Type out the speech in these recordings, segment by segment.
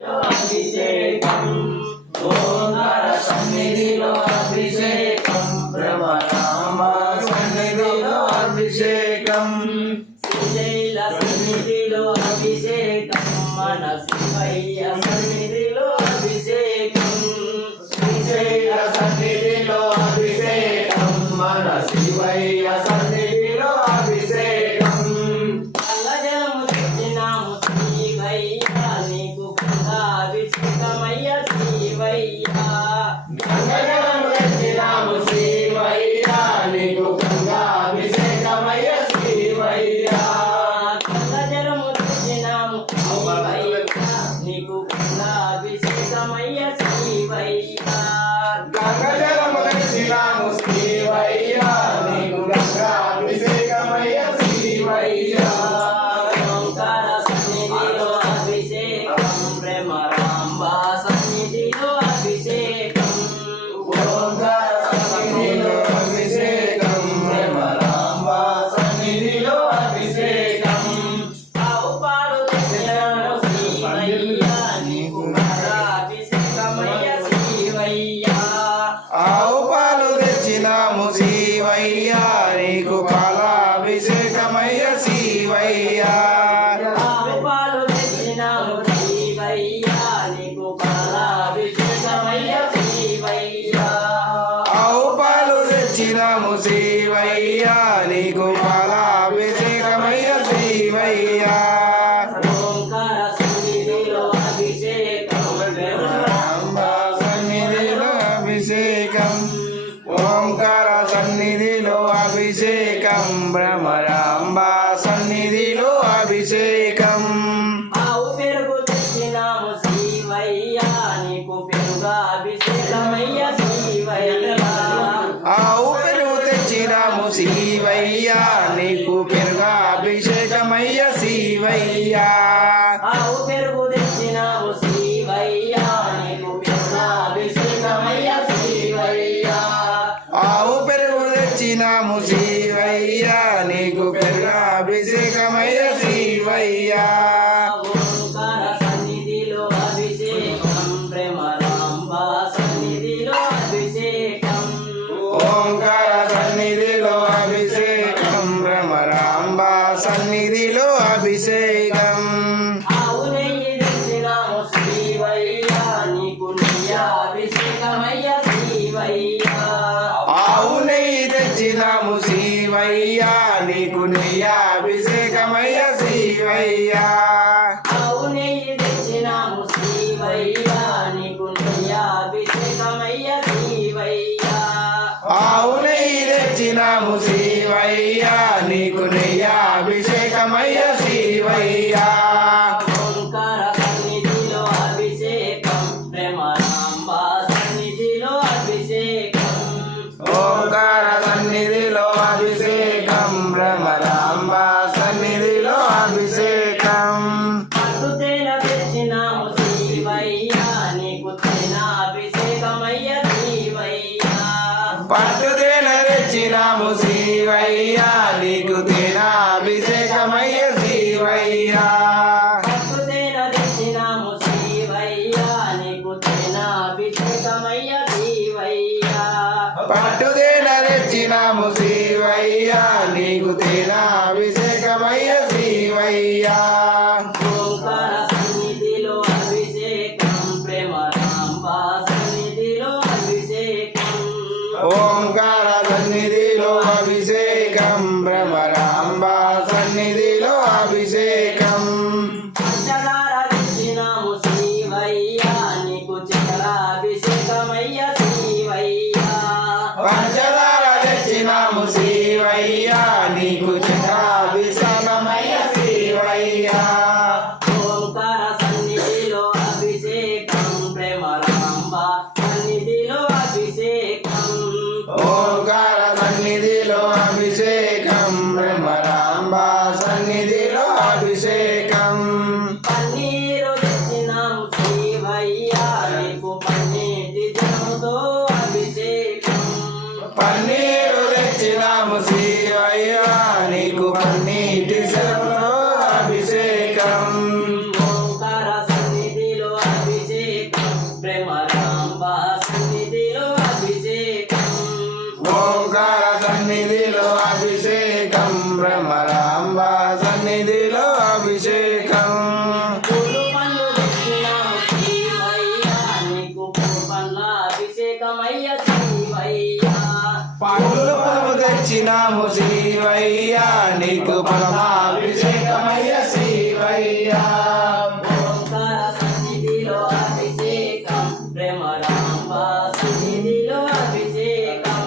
అభిషేకం ఓంకార సన్నిధిలో అభిషేకం భ్రమరాంబ సన్నిధిలో అభిషేకం శ్రీశైల సన్నిధిలో అభిషేకం మన శివయ్య సన్నిధిలో అభిషేకం శ్రీశైల సన్నిధిలో అభిషేకం మన శివయ్య సన్నిధిలో అభిషేకం గంగజలము తెచ్చినాము శ్రీవయ్య నీకు అభిషేకమయ్య శివయ్య గంగజలము తెచ్చినాము శ్రీవయ్య నీకు అభిషేకమయ్య శివయ్య గంగజలము తెచ్చినాము శివయ్య నీకు అభిషేకమయ్య శివయ్య గంగజలము తెచ్చినాము శివయ్య నీకు అభిషేకమయ్య శివయ్య ఓంకార సన్నిధిలో అభిషేకం భ్రమరాంబ సన్నిధిలో అభిషేకం ఓంకార సన్నిధిలో అభిషేకం భ్రమరాంబ సన్నిధిలో అభిషేకం ఆవు పాలు తెచ్చినాము శివయ్య నీకు అభిషేకమయ్య శివయ్య ఆవు పాలు తెచ్చినాము శివయ్య నీకు పాలాభిషేకమయ్య శివయ్య ఆవు పాలు తెచ్చినాము శివయ్య నీకు పాలాభిషేకమయ్య శివయ్య ఆవు పాలు తెచ్చినాము శివయ్య నీకు పాలాభిషేకమయ్య శివయ్య ఓంకార సన్నిధిలో అభిషేకం అంబ సన్నిధిలో అభిషేకం ఓంకార సన్నిధిలో అభిషేకం భ్రమరాంబ సన్నిధిలో అభిషేకం ఆవు పెరుగు తెచ్చినాము శివయ్య నీకు పెరుగా అభిషేకమయ్య శివయ్య ఆవు పెరుగు తెచ్చినాము శివయ్య నీకు పెరుగా అభిషేకమయ్య శివయ్య ఆవు పెరుగు తెచ్చినాము శివయ్య నీకు పెరుగా అభిషేకమయ్య శివయ్య ఆవు పెరుగు తెచ్చినాము శివయ్య నీకు పెరుగా అభిషేకమయ్య శివయ్య ఓంకార సన్నిధిలో అభిషేకం భ్రమరాంబ సన్నిధిలో అభిషేకం ఓంకార సన్నిధిలో అభిషేకం భ్రమరాంబ సన్నిధిలో అభిషేకం ఆవు నెయ్యి తెచ్చినాము శివయ్య నీకు అభిషేకమయ్య శివయ్య ఆవు నెయ్యి తెచ్చినాము శివయ్య నీకు అభిషేకమయ్య శివయ్య ఆవు నెయ్యి తెచ్చినాము శివయ్య నీకు అభిషేకమయ్య శివయ్య ఆవు నెయ్యి తెచ్చినాము శివయ్య నీకు అభిషేకమయ్య శివయ్య ఓంకార సన్నిధిలో అభిషేకం భ్రమరాంబ సన్నిధిలో అభిషేకం ఓంకార సన్నిధిలో అభిషేకం భ్రమరాంబ సన్నిధిలో అభిషేకం పట్టుతేన తెచ్చినాము శివయ్య నీకు అభిషేకమయ్య శివయ్య పట్టుదేన తెచ్చినాము శివయ్య నీకు అభిషేకమయ్య శివయ్య పట్టుతేన తెచ్చినాము శివయ్య నీకు అభిషేకమయ్య శివయ్య పట్టుదేన తెచ్చినాము శివయ్య నీకు అభిషేకమయ్య శివయ్య ఓంకార సన్నిధిలో అభిషేకం తెచ్చినాము శివయ్యా నీకు పరమాభిషేకమయ్య శివయ్యా ఓంకార సన్నిధిలో అభిషేకం భ్రమరాంబ సన్నిధిలో అభిషేకం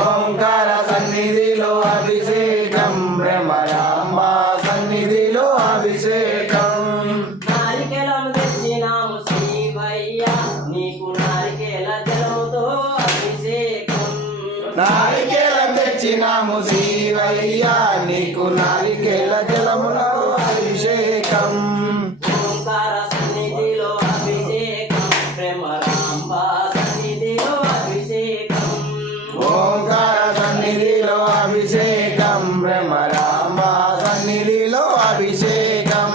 ఓంకార సన్నిధిలో అభిషేకం భ్రమరాంబ సన్నిధిలో అభిషేకం నారికెలం తెచ్చినాము శివయ్యా నీకు నారికెల జలముతో అభిషేకం నారికేలం తెచ్చినాము శివయ్యా నీకు నారికేల జలములో అభిషేకం ఓంకార సన్నిధిలో అభిషేకం భ్రమరాంబ సన్నిధిలో అభిషేకం ఓంకార సన్నిధిలో అభిషేకం భ్రమరాంబ సన్నిధిలో అభిషేకం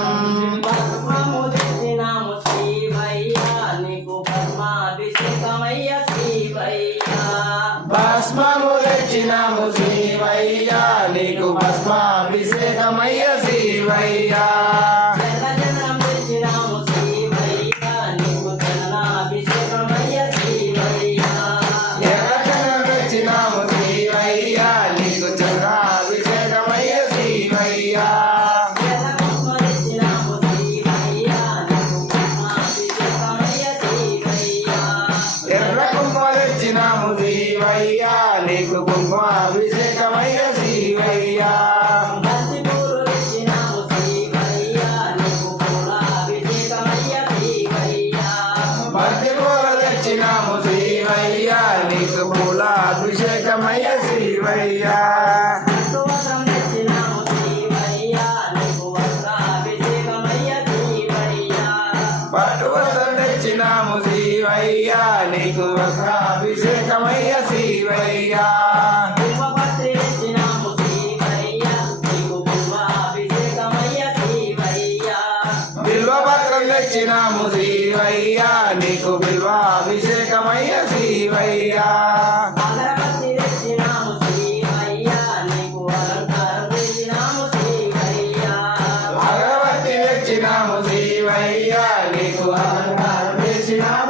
భస్మము తెచ్చినాము శివయ్యా నీకు భస్మాభిషేకమయ్య శివయ్యా భస్మము తెచ్చినాము శివయ్యా నీకు భస్మాభిషేకమయ్య శివయ్యా జననం తెచ్చినాము శివయ్యా నీకు జనాభిషేకమయ్య శివయ్యా ఎర్రచందనం తెచ్చినాము శివయ్యా నీకు చంద్రాభిషేకమయ్య శివయ్యా జనకమ్మ తెచ్చినాము శివయ్యా నీకు భస్మాభిషేకమయ్య శివయ్యా ఎర్ర కుంభ తెచ్చినాము శివయ్యా నీకు కుంభాభిషేకమయ్య శివయ్యా బంతిపూలు తెచ్చినాము శివయ్యా నీకు పూలాభిషేకమయ్య శివయ్యా బంతి పూల తెచ్చినాము శివయ్యా నీకు పూలాభిషేకమయ్య శివయ్యా వస్త్రం తెచ్చినాము శివయ్యా నీకు వస్త్రాభిషేకమయ్య శివయ్యా పట్టు వస్త్రం తెచ్చినాము శివయ్యా నీకు వస్త్రాభిషేకమయ్య శివయ్యా బిల్వపత్రి తెచ్చినాము శివయ్యా నీకు బిల్వాభిషేకమయ్య శివయ్యా బిల్వపత్రం తెచ్చినాము శివయ్యా నీకు బిల్వాభిషేకమయ్య శివయ్యా అగరబత్తి తెచ్చినాము శివయ్యా నీకు అలంకారం తెచ్చినాము శివయ్యా అగరబత్తి తెచ్చినాము శివయ్యా నీకు అలంకారం చేసినాము